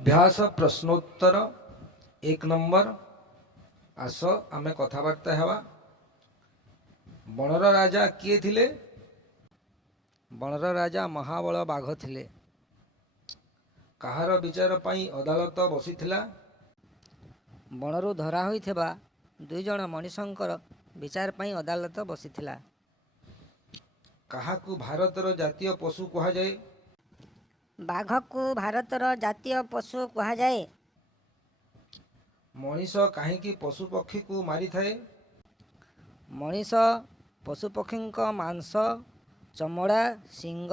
अभ्यास प्रश्नोत्तर 1 नंबर। आस आमे कथबार्ता हेवा। बनर राजा किए थिले? बनर राजा महाबल बाघ थिले। कहार विचार पाई अदालत बसिथिला? बनरू धरा होइथिबा दुई जण मनीषंकर विचार पाई अदालत बसिथिला। काहाकू भारतर जातीय पशु कहा जाए? बाघକୁ ଭାରତର ଜାତୀୟ ପଶु କୁହାଯାଏ। मनीष काहींकी पशु पक्षी को मारी थाए? मनीष पशुपक्षीଙ୍କ ମାଂସ, ଚମଡ଼ା, ଶିଙ୍ଗ,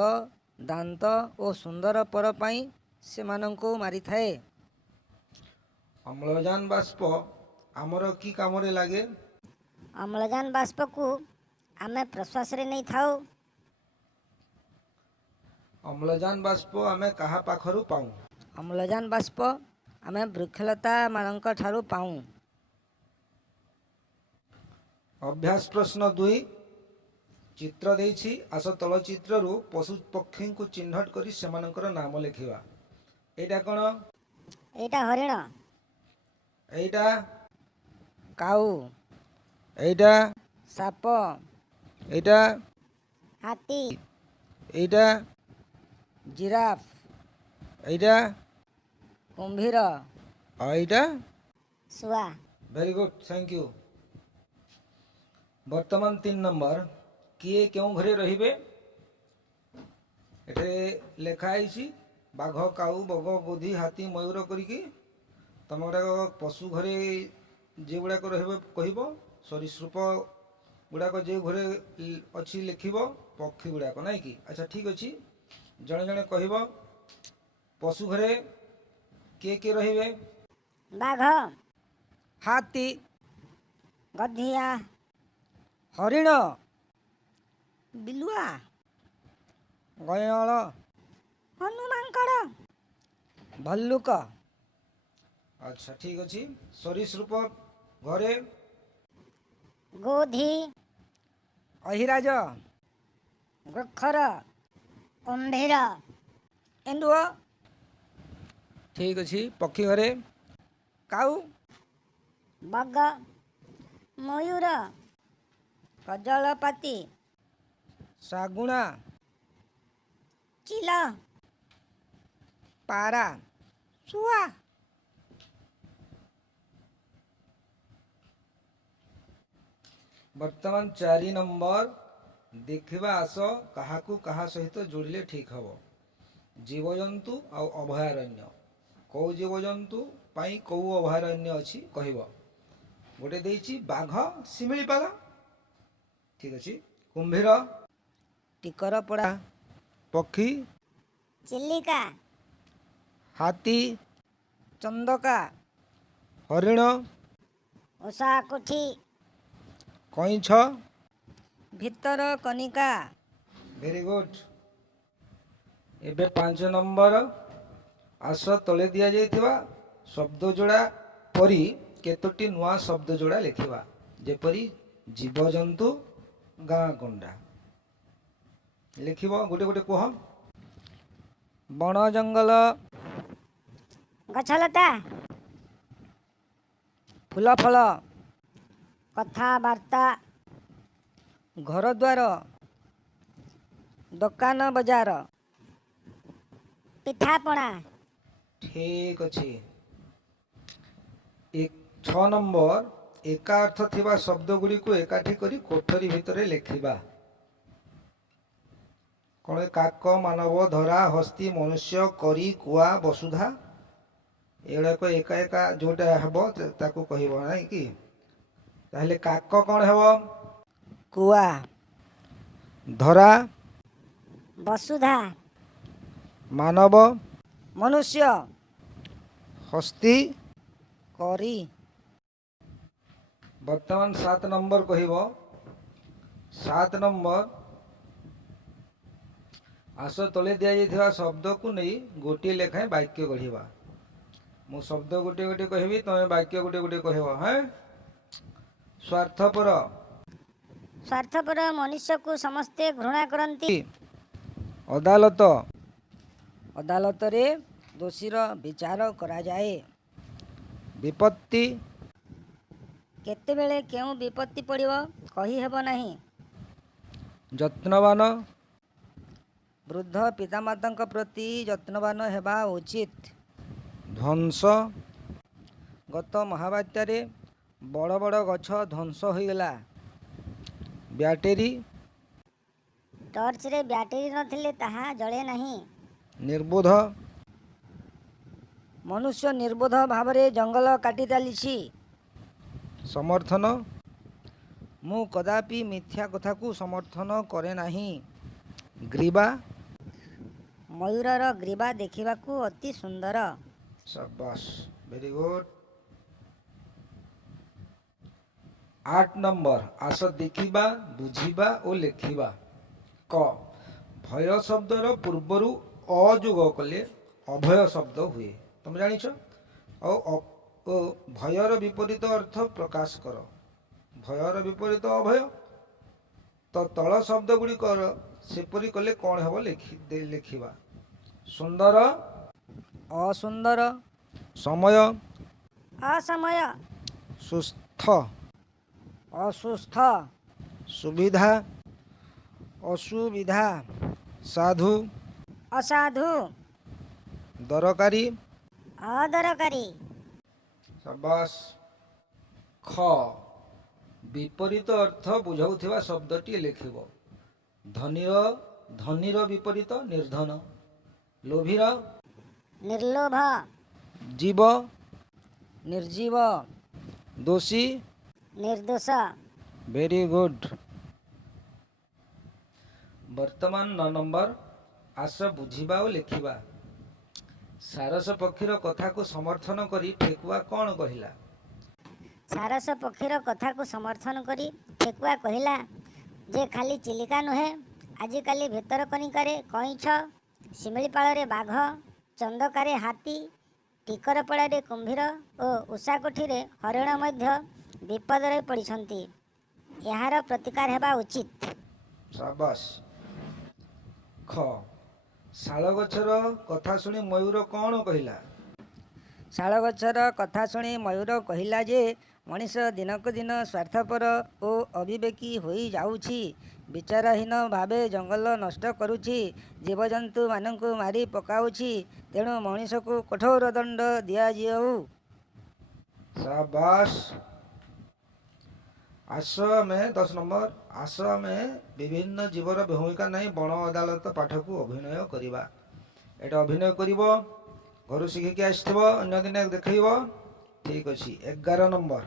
ଦାନ୍ତ ଓ ସୁନ୍ଦର ପର ପାଇଁ ସେମାନଙ୍କୁ ମାରିଥାଏ। अम्लजान बाष्प आमर की कामरे लागे? ଅମ୍ଳଜାନ ବାଷ୍ପକୁ ଆମେ ପ୍ରଶ୍ୱାସରେ ନେଇଥାଉ। अम्लजान बाष्प आमे काहा पाखरु पाऊँ? ଅମ୍ଳଜାନ ବାଷ୍ପ ଆମେ ବୃକ୍ଷଲତା ମାନଙ୍କ ଠାରୁ ପାଉ। अभ्यास प्रश्न 2। चित्र देछि आस तल चित्ररु पशु पक्षी को चिन्हट करी सेमानकर नाम लिखिबा। एटा कोन? ଏଇଟା ହରିଣ, एटा କାଉ, एटा ସାପ, एटा ହାତୀ, एटा ଜିରାଫ, एटा କୁମ୍ଭୀର, एटा। ଶୁଆ। Very good, thank you. वर्तमान 3 नंबर। किए क्यों घरे रहिबे? एठे लेखा आइछि बाघ, काऊ, बग, गोधी, हाथी, मयूर करिकी तम गुड़ाक पशु घरे जे गुड़ाक रहिबे कहिबो। सरीसृप गुड़ाक जे घरे अच्छी लिखिब, पक्षी गुड़ाक नाई कि। अच्छा ठीक अछि, जणे जणे कहिबो। पशु घरे किए किए रहिबे? ବାଘ, ହାତୀ, ଗଧିଆ, ହରିଣ, ବିଲୁଆ, ଗୟଳ, ହନୁମାଙ୍କଡ଼, ଭଲ୍ଲୁକ, अच्छा ठीक अछि। सरीसृप घरे? ଗୋଧି, ଅହିରାଜ, ବୃକ୍ଷର, କୁମ୍ଭୀର, ଏଣ୍ଡୁଅ। ଠିକ ଅଛି। ପକ୍ଷୀ ଘରେ? କାଉ, ବଗ, ମୟୂର, କଜଳପାତି, ଶାଗୁଣା, ଚିଲ, ପାରା, ଶୁଆ। वर्तमान 4 नंबर। देखिबा आस काहाकू काहा सहित जोड़िले ठीक हबो। जीवजंतु आ अभयारण्य। कौ जीवजंतु पाई कौ अभयारण्य अछि कहिबो। गोटे देइछि बाघ शिमिलीपाला, ठीक अछि। कुंभीर, ଟିକରପଡ଼ା, पक्षी, ଚିଲିକା, हाथी, ଚନ୍ଦକା, हरिण, ଉଷାକୁଠି, कଇଁଛ। ଭିତର କନିକା। Very good. एबे 5 नंबर। आस तले दिया जाइथिबा शब्द जोड़ा परी केतोटी नुआ शब्द जोड़ा लिखिबा। जेपरी जीवजंतु, गाँ गंडा लिखिबो। गोटे गोटे कह। ବଣ ଜଙ୍ଗଲ, ଗଛଲତା, ଫୁଲ ଫଳ, କଥାବାର୍ତ୍ତା, ଘରଦ୍ୱାର, ଦୋକାନ ବଜାର, ପିଠାପଣା। ठीक अच्छे। 6 नंबर। एका अर्थ थिबा शब्द गुड़ी को एकाठी करी कोठरी भितरे लिखिबा। कौन? काक, मानव, धरा, हस्ती, मनुष्य, करी, कुआ, वसुधा। एगुड़ा को एका एका जोटा हेबो ताकू कहिबो नाइ कि। ताहले काक कौन हेबो? କୁଆ, धरा, ବସୁଧା, मानव, ମନୁଷ୍ୟ, हस्ती। କରି। वर्तमान 7 नंबर कहिबो। 7 नंबर। आस तले दिया जाइथिबा शब्द को नहीं गोटे लेखाएं वाक्य गढ़िबा। मु शब्द गोटे गोटे कहबी, तमे वाक्य गोटे गोटे कहबो। हैं? स्वार्थपर, ସ୍ୱାର୍ଥପର ମନୁଷ୍ୟକୁ ସମସ୍ତେ ଘୃଣା କରନ୍ତି। अदालत, ଅଦାଲତରେ ଦୋଷୀର ବିଚାର କରାଯାଏ। ବିପତ୍ତି କେତେବେଳେ କେଉଁ ବିପତ୍ତି ପଡ଼ିବ କହିହେବ ନାହିଁ। ଯତ୍ନବାନ ବୃଦ୍ଧ ପିତାମାତାଙ୍କ ପ୍ରତି ଯତ୍ନବାନ ହେବା ଉଚିତ। ଧ୍ୱଂସ ଗତ ମହାବାତ୍ୟାରେ ବଡ଼ ବଡ଼ ଗଛ ଧ୍ୱଂସ ହୋଇଗଲା। ବ୍ୟାଟେରୀ ଟର୍ଚ୍ଚରେ ବ୍ୟାଟେରୀ ନଥିଲେ ତାହା ଜଳେ ନାହିଁ। ନିର୍ବୋଧ ମନୁଷ୍ୟ ନିର୍ବୋଧ ଭାବରେ ଜଙ୍ଗଲ କାଟି ଚାଲିଛି। ସମର୍ଥନ ମୁଁ କଦାପି ମିଥ୍ୟା କଥାକୁ ସମର୍ଥନ କରେ ନାହିଁ। ଗ୍ରୀବା ମୟୂରର ଗ୍ରୀବା ଦେଖିବାକୁ ଅତି ସୁନ୍ଦର। शाबाश वेरी गुड। 8 नंबर आस देखिबा बुझिबा और लेखिबा। क भय शब्दर पूर्वरु अयोग कले अभय शब्द हुए। तुम जानिछ ओ भयर विपरीत अर्थ प्रकाश कर। भयर विपरीत अभय तो तल शब्द गुड़िक सेपरी कले कौन हेब लेखिबा। सुंदर असुंदर समय असमय सुस्थ असुस्थ सुविधा असुविधा साधु असाधु दरकारी अदरकारी। शाबाश। ख विपरीत अर्थ बुझाउथिबा शब्दटी लेखिब। धनीर विपरीत निर्धन। लोभीर निर्लोभ जीव निर्जीव दोषी निर्दोष। Very good. वर्तमान 9 नंबर आस बुझिबा और लेखिबा। सारस पक्षीर कथा को समर्थन करी ठेकुआ कौन कहिला। सारस पक्षीर कथा को समर्थन करी ठेकुआ कहिला जे खाली चिलिका नुहे आजिकाली भितरकनिकारे कईछ शिमिलीपाଳରେ बाघ चंदकारे हाथी टिकरपड़ारे कुंभीर और उषाकोठीरे हरिण मध्य विपदरे पड़िछंती। यार प्रतिकार हेबा उचित। शाबाश। ख शाल गछर कथा शुणी मयूर कौन कहिला। ଶାଳ ଗଛର କଥା ଶୁଣି ମୟୂର କହିଲା ଯେ ମଣିଷ ଦିନକୁ ଦିନ ସ୍ୱାର୍ଥପର ଓ ଅବିବେକୀ ହୋଇଯାଉଛି। ବିଚାରହୀନ ଭାବେ ଜଙ୍ଗଲ ନଷ୍ଟ କରୁଛି। ଜୀବଜନ୍ତୁମାନଙ୍କୁ ମାରି ପକାଉଛି। ତେଣୁ ମଣିଷକୁ କଠୋର ଦଣ୍ଡ ଦିଆଯାଉ। शाबाश। आस में 10 नंबर आस में विभिन्न जीवर भूमिका नहीं बण अदालत पाठ को अभिनय करिबा। एटा अभिनय करिबो घर शिखिक आसथिबो अन्य दिन देखैब। ठीक अछि। 11 नंबर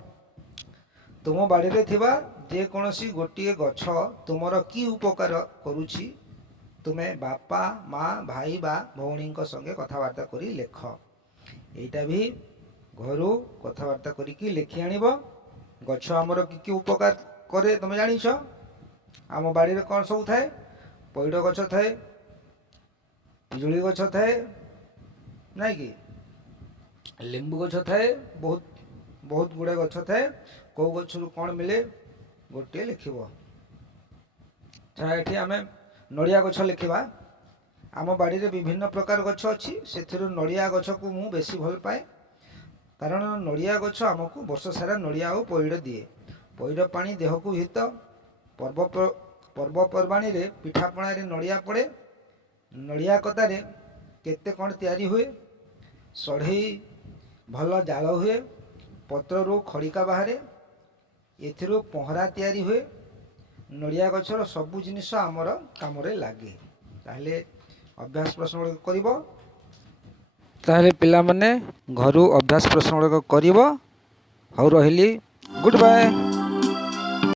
तुम बाड़ी रे थिबा जे कोनोसी गोटिए गछ तुमर की उपकार करूछि तुमे बापा माँ भाई बा भौणी संगे कथबार्ता करी लेख। एटा भी घरू कथबार्ता करिकी लेखि आनिब। गछ आमर कि उपकार करे तुम जानिछ। आम बाड़ी रे कौन सब थाए पैड़ गछ थाए पिजुली गछ थाए नाई कि लेंबू गछ थाए बहुत बहुत गुड़े गछ थाए। कौ गछ कौन मिले गोटे लिखिब। ये आम नड़िया गछ लिखा। आम बाड़ी रे विभिन्न प्रकार गछ अच्छी से नड़िया गछ को मु बेसी भल पाए कारण नड़िया गछ आमको वर्ष सारा नड़िया और पैड़ दिए। पैड़ पानी देह को हित। पर्वपर्वाणी रे पिठापणा रे नड़िया पड़े। नड़िया कतारे केते कौन तैयारी हुए। सढ़ई भल जाल हुए। पत्र रू खड़िका बाहरे एथिरो पहरा तैयारी हुए। नड़िया गछर सबु जिनिस आमर कामरे लागे। ताहले अभ्यास प्रश्न करिबो। ताहले पिला माने घरु अभ्यास प्रश्न करिबो। हौ रहिली गुड बाय।